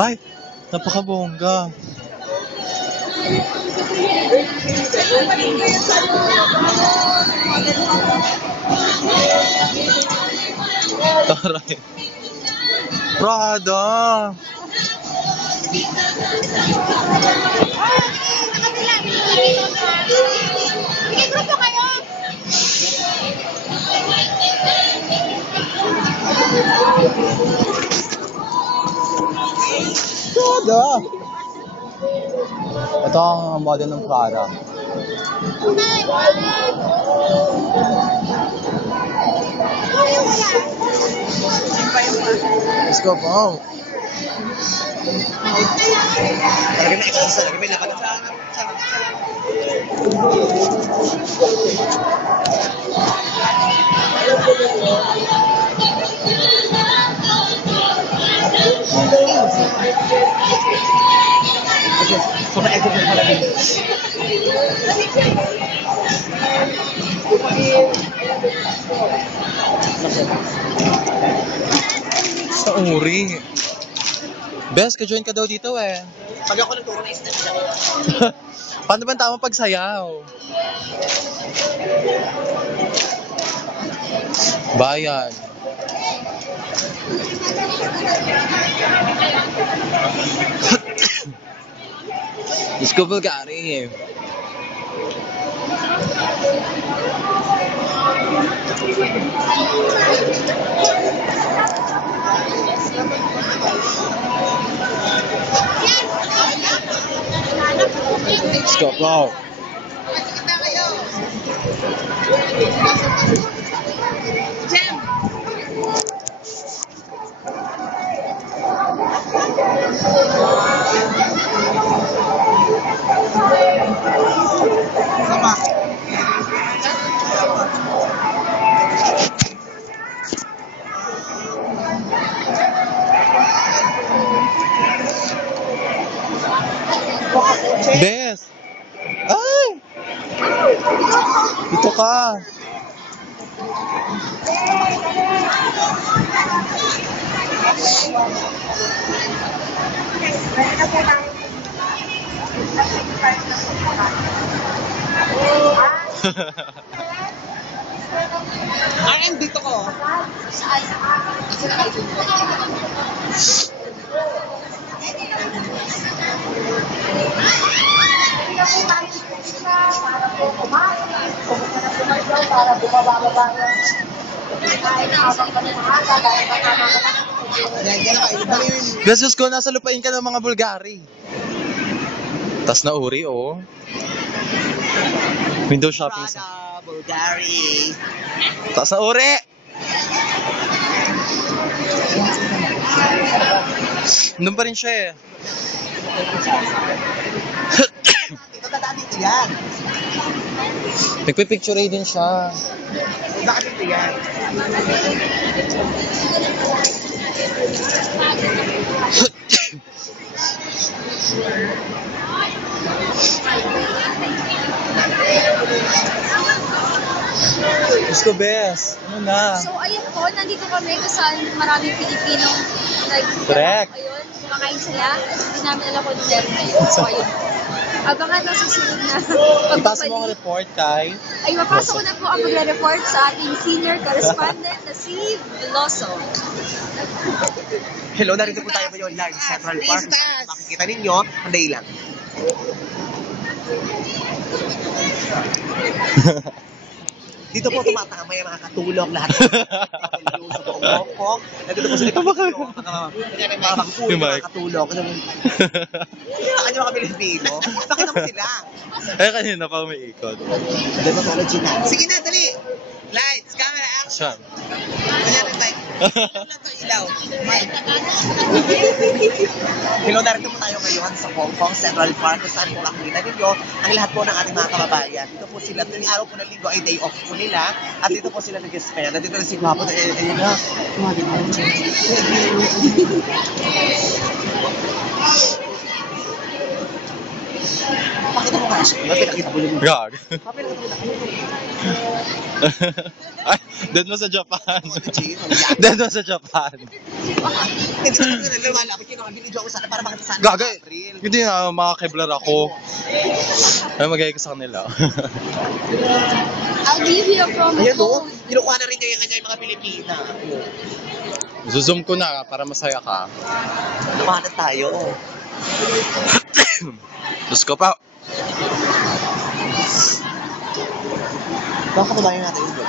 Ay, napakabongga. Taray. Prada. Prada. Ito ang model ng Prada. Let's go, bro. Talaga may exercise, talaga may laban. So na-exercise talaga. Sa uri. Bes, ka-join ka daw dito eh. Pag ako nagturo na step siya. Paano ba ang tamang pagsayaw? Bayan. Let's go, Bulgari. Let's go, bro. Bes! Ay! Dito ka! RM dito ko. Saan? Beses ko, nasa lupain ka ng mga Bulgari. Tas na uri, oh. Window shopping. Prada, Bulgari. Tas na uri! Nandun pa rin siya eh. Ito dadaan dito yan. Nagpipicture din siya. Bakit dito yan? Gusto, Bes. Ano na? So, ayun po, nandito kami kung saan maraming Pilipinong Correct. ayun, kumakain sila. Hindi namin alam kung meron ngayon. So, ayun po. Abangan ang susunod na Itaas mo ang pagbabalik. report, Kai. Ay, mapasok ko na po ang magre-report sa ating senior correspondent na si Veloso. Hello, narito po tayo ngayon live sa Central Park. Kung makikita ninyo, anday lang. Dito po tumatama yung mga katulong lahat. Sa buong Hong Kong. Nandito po sila katulong. Mga magpuli, mga katulong. Kanya mga Pilipino. Bakit naman sila? Ay, kanina pa umiikot. Dermatology na. Sige na, dali. Lights, camera, action. Kanya rin tayo. Lang sa ilaw. Hello, narito po tayo ngayon sa Hong Kong Central Park kung saan po makikita ninyo ang lahat po ng ating mga kababayan. Dito po sila, tuwing araw po ng linggo ay day off po nila at dito po sila nag-spend. Nandito na si Gwapo. Ayun na. Pakita mo nga siya. Pinakita mo yung... Gag. Papinakita mo lang. Ay, dead mo sa Japan. Jane, Dead mo sa Japan. hindi ko na lumalapit yun. Nakabili ako sana para makita sana. Gagay. Hindi na, makakeblar ako. Ay, magaya ka sa kanila. I'll give you a promo Ayan o, code. kinukuha na rin niya yung kanya yung mga Pilipina. Zoom ko na para masaya ka. Lumahanap tayo. Diyos ko pa. Baka kabayan natin yun.